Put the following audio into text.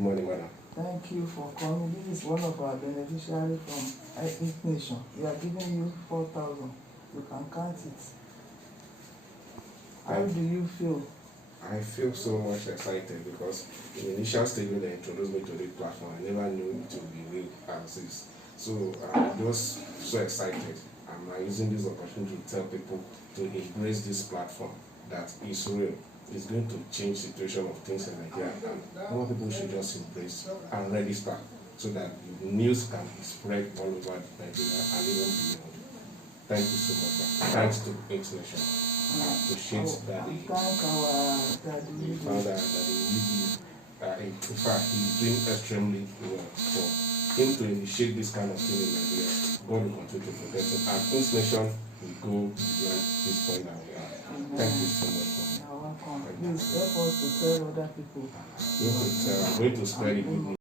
morning, madam. Thank you for coming. This is one of our beneficiaries from Nation. We are giving you 4,000. You can count it. How do you feel? I feel so much excited because in the initial stage when they introduced me to the platform, I never knew it would be real as this. So I'm just so excited. I'm using this opportunity to tell people to embrace this platform that is real. It's going to change the situation of things in Nigeria, and more people should just embrace and register so that the news can be spread all over Nigeria and even beyond. Thank you so much. Thanks to X Nation. I appreciate that we thank our daddy. Founder that in fact, he's doing extremely well for him to initiate this kind of thing in Nigeria. God will continue to protect him, and X Nation will go beyond this point that we are. Thank you so much. You're welcome. Please help us to tell other people. I'm going to spread it.